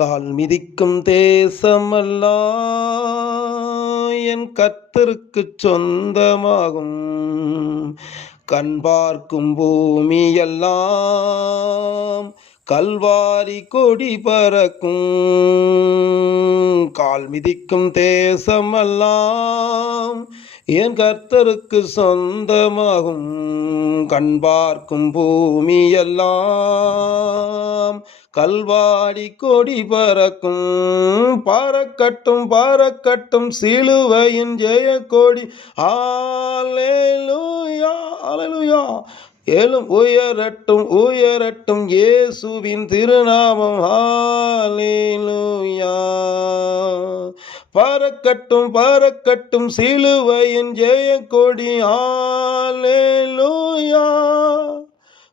கால் மிதிக்கும் தேசமல்லா என் கத்தருக்கு சொந்தமாகும். கண் பார்க்கும் பூமியெல்லாம் கல்வாரி கொடி பறக்கும். கால் மிதிக்கும் தேசமெல்லாம் என் கர்த்தருக்கு சொந்தமாகும். கண் பார்க்கும் பூமியெல்லாம் கல்வாடி கொடி பறக்கும். பறக்கட்டும் பறக்கட்டும் சிலுவையின் ஜெய கொடி ஆலேலூயா ஆலேலூயா ஏலும் உயரட்டும் உயரட்டும் இயேசுவின் திருநாமம். ஹalleluya. பறக்கட்டும் பறக்கட்டும் சிலுவையின் ஜெய கொடி ஆலேலூயா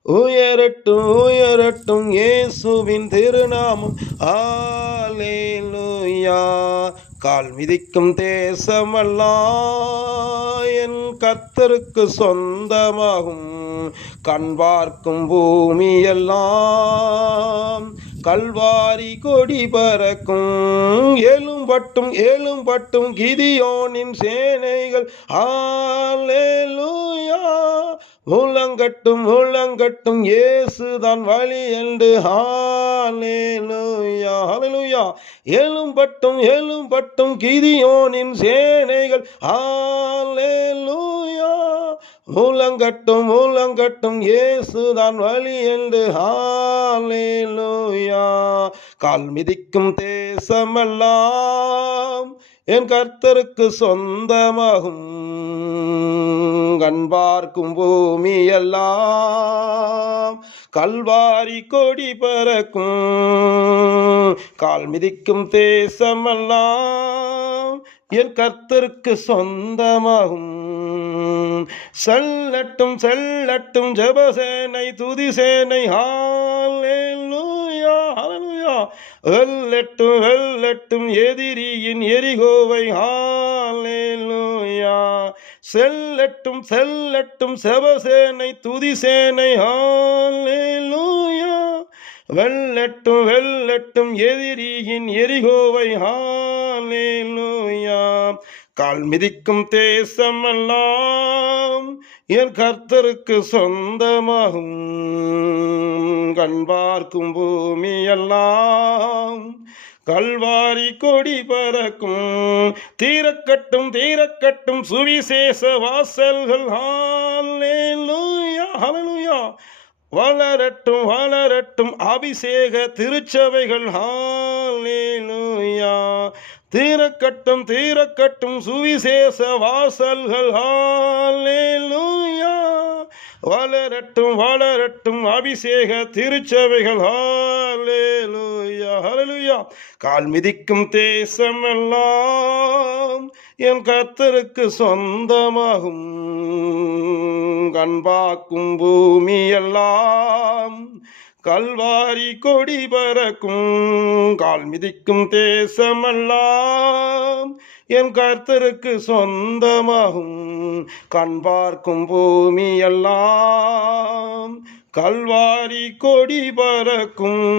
உயரட்டும் உயரட்டும் இயேசுவின் திருநாமம். ஆலேலூயா கால் மிதிக்கும் தேசமெல்லாம் என் கத்தருக்கு சொந்தமாகும். கண் பார்க்கும் பூமியெல்லாம் கல்வாரி கொடி பறக்கும். ஏழும்பட்டும் ஏழும்பட்டும் கிதியோனின் சேனைகள். ஆலேலூயா முழங்கட்டும் முழங்கட்டும் இயேசுதான் வழி என்று ஹalleluya. ஹalleluya எழும்பட்டும் எலும்பட்டும் கிதியோனின் சேனைகள். ஹalleluya. மூலங்கட்டும் மூலங்கட்டும் இயேசுதான் வழி என்று. ஹalleluya. கால் மிதிக்கும் தேசமெல்லாம் என் கர்த்தருக்கு சொந்தமாகும். கண்பார்க்கும் பூமி எல்லாம் கல்வாரி கொடி பறக்கும். கால் மிதிக்கும் தேசமெல்லாம் என் கர்த்தருக்கு சொந்தமாகும். செல்லட்டும் செல்லட்டும் ஜபசேனை துதிசேனை. ஹalleluya ஹalleluya. வெல்லட்டும் வெல்லட்டும் எதிரியின் எரிகோவை. ஹாலேலூயா செல்லட்டும் செல்லட்டும் செபசேனை துதிசேனை. ஹாலேலூயா வெல்லட்டும் வெல்லட்டும் எதிரியின் எரிகோவை. ஹாலேலூயா கால் மிதிக்கும் தேசமெல்லாம் என் கர்த்தருக்கு சொந்தமாகும். கண் பார்க்கும் பூமியெல்லாம் கல்வாரி கொடி பறக்கும். தீரக்கட்டும் தீரக்கட்டும் சுவிசேஷ வாசல்கள். ஹalleluya. வளரட்டும் வளரட்டும் அபிஷேக திருச்சபைகள். ஹalleluya. தீரக்கட்டும் தீரக்கட்டும் சுவிசேஷ வாசல்கள். ஹalleluya. வளரட்டும் வளரட்டும் அபிஷேக திருச்சபைகள். ஹalleluya. ஹalleluya. கால் மிதிக்கும் தேசமெல்லாம் என் கத்தருக்கு சொந்தமாகும். கண்பாக்கும் பூமி எல்லாம் கல்வாரி கொடி பறக்கும் கால் மிதிக்கும் தேசமெல்லாம் என் கர்த்தருக்கு சொந்தமாகும். கண் பார்க்கும் பூமியெல்லாம் கல்வாரி கொடி பறக்கும்.